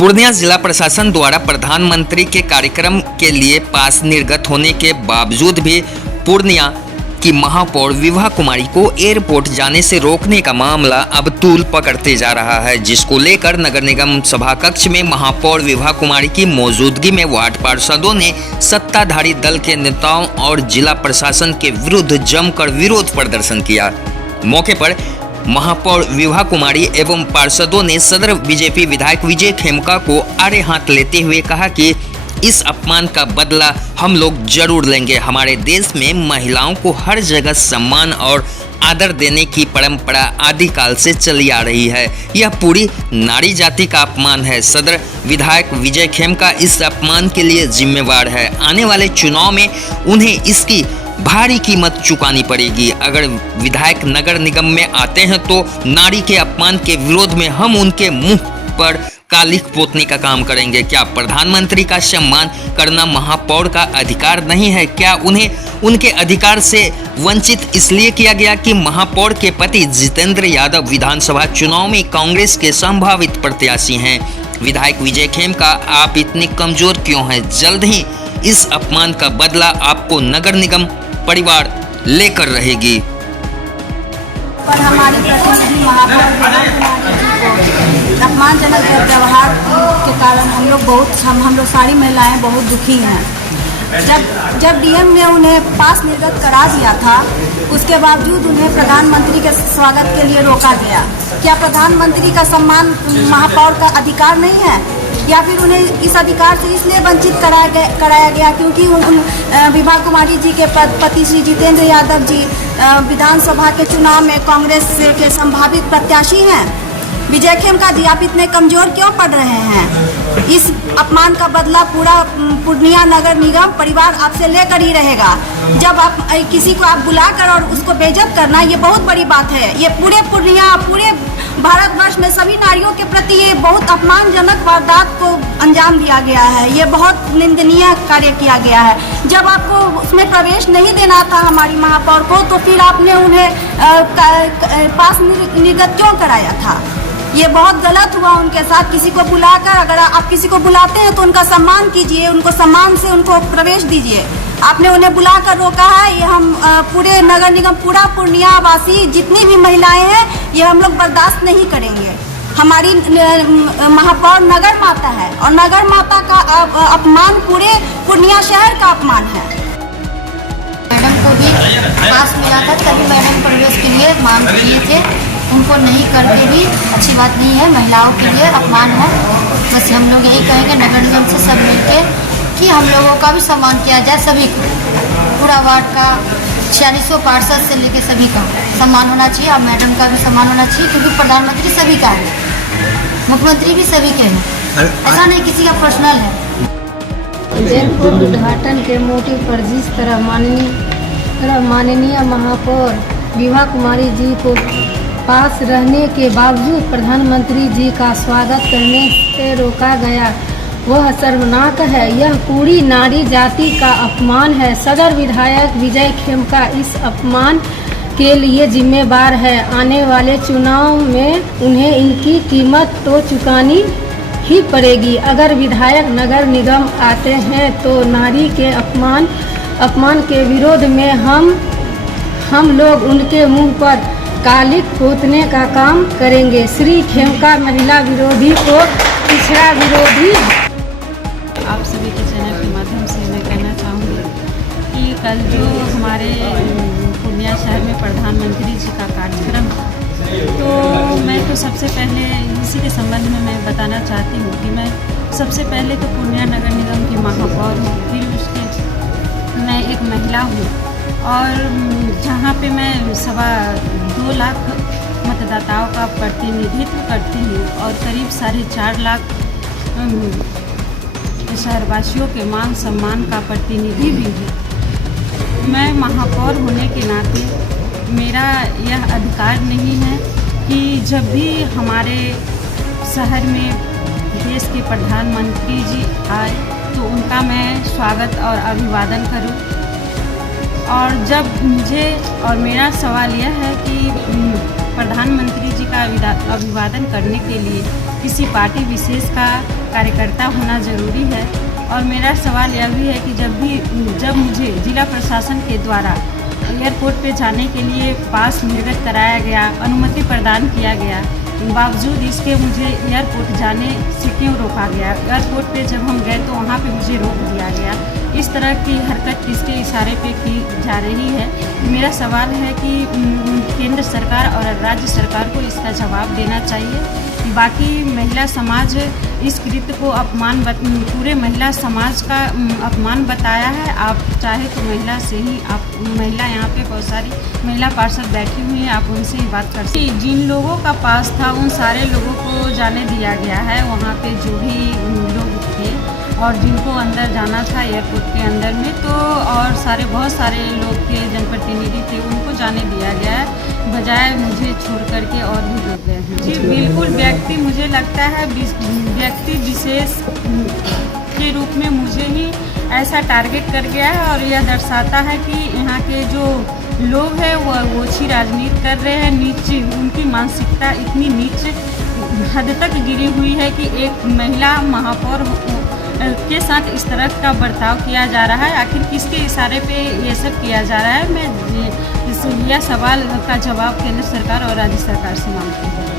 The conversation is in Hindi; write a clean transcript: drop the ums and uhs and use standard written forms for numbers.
पूर्णिया जिला प्रशासन द्वारा प्रधानमंत्री के कार्यक्रम के लिए पास निर्गत होने के बावजूद भी पूर्णिया की महापौर विभा कुमारी को एयरपोर्ट जाने से रोकने का मामला अब तूल पकड़ते जा रहा है, जिसको लेकर नगर निगम सभा कक्ष में महापौर विभा कुमारी की मौजूदगी में वार्ड पार्षदों ने सत्ताधारी दल के नेताओं और जिला प्रशासन के विरुद्ध जमकर विरोध प्रदर्शन किया। मौके पर महापौर विभा कुमारी एवं पार्षदों ने सदर बीजेपी विधायक विजय खेमका को आड़े हाथ लेते हुए कहा कि इस अपमान का बदला हम लोग जरूर लेंगे। हमारे देश में महिलाओं को हर जगह सम्मान और आदर देने की परंपरा आदिकाल से चली आ रही है। यह पूरी नारी जाति का अपमान है। सदर विधायक विजय खेमका इस अपमान के लिए जिम्मेवार है। आने वाले चुनाव में उन्हें इसकी भारी कीमत चुकानी पड़ेगी। अगर विधायक नगर निगम में आते हैं तो नारी के अपमान के विरोध में हम उनके मुंह पर कालिख पोतने का काम करेंगे। क्या प्रधानमंत्री का सम्मान करना महापौर का अधिकार नहीं है? क्या उन्हें उनके अधिकार से वंचित इसलिए किया गया कि महापौर के पति जितेंद्र यादव विधानसभा चुनाव में कांग्रेस के संभावित प्रत्याशी हैं? विधायक विजय खेमका, आप इतने कमजोर क्यों हैं? जल्द ही इस अपमान का बदला आपको नगर निगम परिवार लेकर रहेगी। पर हमारे प्रतिनिधि महापौर अपमानजनक व्यवहार के कारण हम लोग सारी महिलाएं बहुत दुखी हैं। जब डीएम ने उन्हें पास निर्गत करा दिया था, उसके बावजूद उन्हें प्रधानमंत्री के स्वागत के लिए रोका गया। क्या प्रधानमंत्री का सम्मान महापौर का अधिकार नहीं है, या फिर उन्हें इस अधिकार से इसलिए वंचित कराया गया क्योंकि विभा कुमारी जी के पति श्री जितेंद्र यादव जी विधानसभा के चुनाव में कांग्रेस के संभावित प्रत्याशी हैं? विजय खेमका जी, आप इतने कमजोर क्यों पड़ रहे हैं? इस अपमान का बदला पूरा पूर्णिया नगर निगम परिवार आपसे लेकर ही रहेगा। जब आप किसी को आप बुलाकर और उसको बेइज्जत करना, ये बहुत बड़ी बात है। ये पूरे पूर्णिया, पूरे भारतवर्ष में सभी नारियों के प्रति ये बहुत अपमानजनक वारदात को अंजाम दिया गया है। ये बहुत निंदनीय कार्य किया गया है। जब आपको उसमें प्रवेश नहीं देना था हमारी महापौर को, तो फिर आपने उन्हें पास निर्गत क्यों कराया था? ये बहुत गलत हुआ उनके साथ। किसी को बुलाकर, अगर आप किसी को बुलाते हैं तो उनका सम्मान कीजिए, उनको सम्मान से उनको प्रवेश दीजिए। आपने उन्हें बुलाकर रोका है। ये हम पूरे नगर निगम, पूरा पूर्णिया वासी, जितनी भी महिलाएं हैं, ये हम लोग बर्दाश्त नहीं करेंगे। हमारी महापौर नगर माता है और नगर माता का अपमान पूरे पूर्णिया शहर का अपमान है। मैडम को भी पास मिला था, तभी मैडम प्रवेश के लिए मांग किए थे। उनको नहीं करके भी अच्छी बात नहीं है, महिलाओं के लिए अपमान है। बस हम लोग यही कहेंगे नगर निगम से सब मिलकर कि हम लोगों का भी सम्मान किया जाए। सभी को, पूरा वार्ड का 4600 पार्षद से लेकर सभी का सम्मान होना चाहिए, और मैडम का भी सम्मान होना चाहिए, क्योंकि प्रधानमंत्री सभी का है, मुख्यमंत्री भी सभी के हैं। ऐसा नहीं किसी का पर्सनल है। एयरपोर्ट उद्घाटन के मौके पर जिस तरह माननीय महापौर विभा कुमारी जी को पास रहने के बावजूद प्रधानमंत्री जी का स्वागत करने से रोका गया, वह शर्मनाक है। यह पूरी नारी जाति का अपमान है। सदर विधायक विजय खेमका इस अपमान के लिए जिम्मेवार है। आने वाले चुनाव में उन्हें इनकी कीमत तो चुकानी ही पड़ेगी। अगर विधायक नगर निगम आते हैं तो नारी के अपमान के विरोध में हम लोग उनके मुंह पर कालिख पोतने का काम करेंगे। श्री खेमका महिला विरोधी को पिछड़ा विरोधी। आप सभी के चैनल के माध्यम से मैं कहना चाहूँगी कि कल जो हमारे पूर्णिया शहर में प्रधानमंत्री जी का कार्यक्रम है, तो मैं तो सबसे पहले इसी के संबंध में मैं बताना चाहती हूँ कि मैं सबसे पहले तो पूर्णिया नगर निगम की महापौर हूँ, फिर उसके मैं एक महिला हूँ, और जहाँ पे मैं 2.25 लाख मतदाताओं का प्रतिनिधित्व करती हूँ और करीब 4.5 लाख शहरवासियों के मान सम्मान का प्रतिनिधि भी है। मैं महापौर होने के नाते मेरा यह अधिकार नहीं है कि जब भी हमारे शहर में देश के प्रधानमंत्री जी आए तो उनका मैं स्वागत और अभिवादन करूं। और जब मुझे, और मेरा सवाल यह है कि प्रधानमंत्री जी का अभिवादन करने के लिए किसी पार्टी विशेष का कार्यकर्ता होना ज़रूरी है। और मेरा सवाल यह भी है कि जब मुझे जिला प्रशासन के द्वारा एयरपोर्ट पे जाने के लिए पास निर्गत कराया गया, अनुमति प्रदान किया गया, बावजूद इसके मुझे एयरपोर्ट जाने से क्यों रोका गया? एयरपोर्ट पे जब हम गए तो वहाँ पे मुझे रोक दिया गया। इस तरह की हरकत किसके इशारे पे की जा रही है? मेरा सवाल है कि केंद्र सरकार और राज्य सरकार को इसका जवाब देना चाहिए। बाकी महिला समाज इस कृत्य को पूरे महिला समाज का अपमान बताया है। आप चाहे तो महिला यहाँ पे बहुत सारी महिला पार्षद बैठी हुई हैं, आप उनसे ही बात कर सकते हैं। जिन लोगों का पास था उन सारे लोगों को जाने दिया गया है, वहाँ पे जो भी लोग थे और जिनको अंदर जाना था एयरपोर्ट के अंदर में, तो और बहुत सारे लोग के जनप्रतिनिधि थे, उनको जाने दिया गया है, बजाय मुझे छोड़ करके और भी लोग गए हैं। जी बिल्कुल, मुझे लगता है व्यक्ति विशेष के रूप में मुझे ही ऐसा टारगेट कर गया है और यह दर्शाता है कि यहाँ के जो लोग हैं वो अच्छी राजनीति कर रहे हैं। नीचे उनकी मानसिकता इतनी नीचे हद तक गिरी हुई है कि एक महिला महापौर के साथ इस तरह का बर्ताव किया जा रहा है। आखिर किसके इशारे पे ये सब किया जा रहा है? मैं यह सवाल का जवाब केंद्र सरकार और राज्य सरकार से मांगती हूँ।